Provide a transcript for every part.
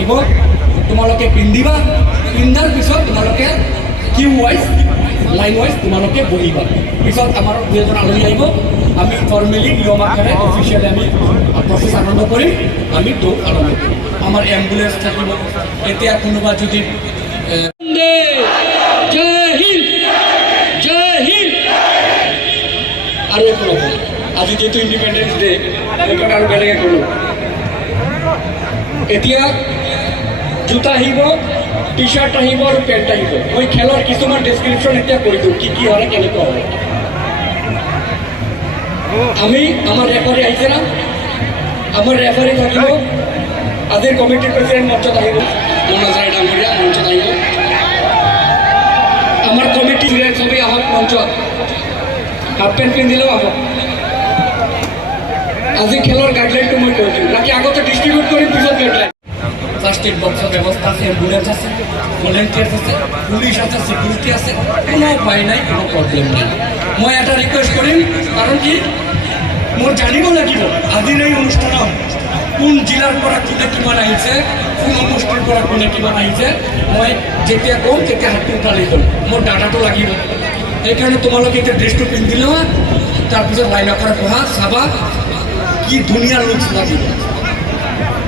থাকিব তোমালোকে পিন্ধিবা পিন্ধাৰ পিছত তোমালোকে কিউ ৱাইজ লাইন ৱাইজ তোমালোকে বহিবা পিছত আমাৰ দুজন আলহী আহিব আমি ফৰ্মেলি নিয়ম আকাৰে অফিচিয়েলি আমি প্ৰচেছ আৰম্ভ কৰিম আমি দৌৰ আৰম্ভ কৰিম আমাৰ এম্বুলেন্স থাকিব এতিয়া কোনোবা যদি জয় হিন্দ আৰু একো নকওঁ আজি যিহেতু ইণ্ডিপেণ্ডেন্স ডে সেইকাৰণে আৰু বেলেগ একো নকওঁ এতিয়া জোতা আহিব টি শাৰ্ট আহিব আৰু পেণ্ট আহিব মই খেলৰ কিছুমান ডেছক্ৰিপশ্যন এতিয়া কৈ দিওঁ কি কি হয় কেনেকুৱা হয় আমি আমাৰ ৰেফাৰী আহিছে না আমাৰ ৰেফাৰী থাকিব আজিৰ কমিটিৰ প্ৰেচিডেণ্ট মঞ্চত আহিব মনোজ ৰায় ডাঙৰীয়া মঞ্চত আহিব আমাৰ কমিটি চবেই আহক মঞ্চত হাফ পেণ্ট পিন্ধিলেও আহক আজি খেলৰ গাইডলাইনটো মই কৈ দিওঁ বাকী আগতে ডিষ্ট্ৰিবিউট কৰিম পিছত গাইডলাইন ফার্স্ট এড বক্সের ব্যবস্থা আছে অ্যাম্বুলেন্স আছে ভলেন্টিয়ার্স আছে পুলিশ আছে সিকিউরিটি আছে কোনো উপায় নাই কোনো প্রবলেম নাই মই এটা রিকোয়েস্ট কৰিম কাৰণ কি মোৰ জানিব লাগিব আজিৰ এই অনুষ্ঠানত কোন জিলাৰ পৰা কোনে কিমান আহিছে কোন অনুষ্ঠানৰ পৰা কোনে কিমান আহিছে মই যেতিয়া কম তেতিয়া হাতটো উঠালি হ'ল মোৰ ডাটাটো লাগিব সেইকাৰণে তোমালোকে এতিয়া ড্ৰেছটো পিন্ধি লোৱা তাৰপিছত লাইন আকাৰে পঢ়া চাবা কি ধুনীয়া লুকছ লাগিব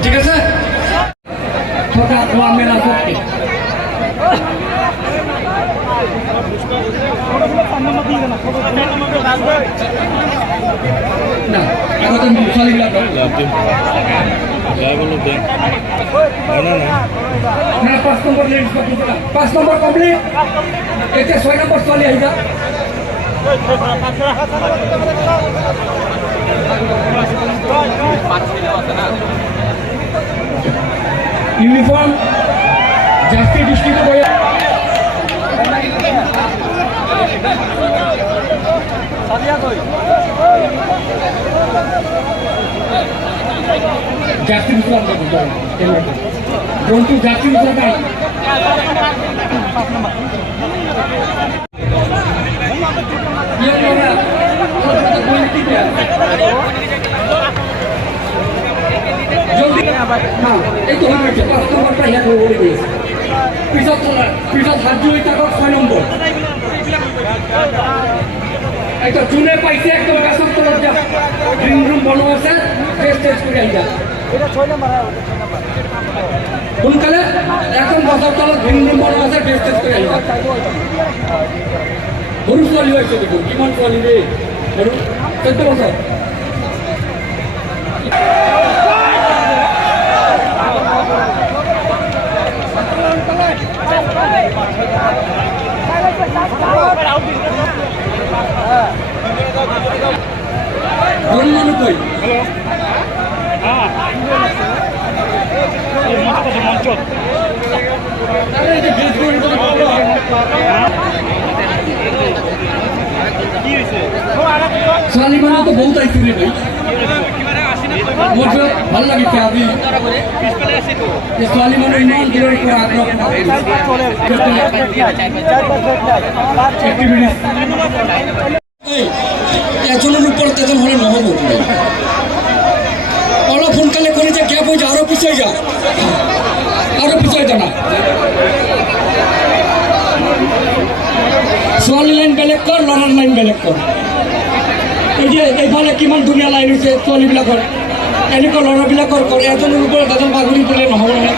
ঠিক আছে छोटा हुआ मेरा सकते ना এখন তো মুখালি লাগা বলো দে না 5 নম্বর লিস্ট করতে 5 নম্বর কমপ্লিট এতে 6 নম্বর চলে আইবা ইউনিফর্ম জাস্তি ডিস্ট্রিক্ট হয়ে জাস্তি জন্তু জাতি এই তো হয়েছে 5 নম্বরটা হ্যাঁ হয়ে গিয়েছে পিছত হাত জুড়ে থাকো 6 নম্বর একটা চুনে পাইছে একদম গাছের তলত যা গ্রিন রুম বনো আছে টেস্ট করে আইয়া এটা 6 নম্বর কোনকালে এখন গাছের তলত গ্রিন রুম বনো আছে টেস্ট করে আইয়া গরু চলি হয়েছে দেখুন কিমান চলি রে গরু 14 বছর ছোৱালী মানুহ তো বহুত আহিছে রে ভাই মোৰ ভাল লাগিছে আজি ছোৱালী মানুহ ইমান দূৰৰ পৰা আগ্ৰহ এজনের উপর তেজন হলে নহব অলপ সোনকালে করে যে গ্যাপ হয়ে যা আরো পিছিয়ে যা না ছোৱালী লাইন বেলেগ কর লৰাৰ লাইন বেলেগ কর এই যে এইফালে কিমান ধুনীয়া লাইন হৈছে ছোৱালীবিলাকৰ এনেকুৱা ল'ৰাবিলাকৰ কৰে এজনৰ ওপৰত এজন বাগৰি দিলে নহ'ব নহয়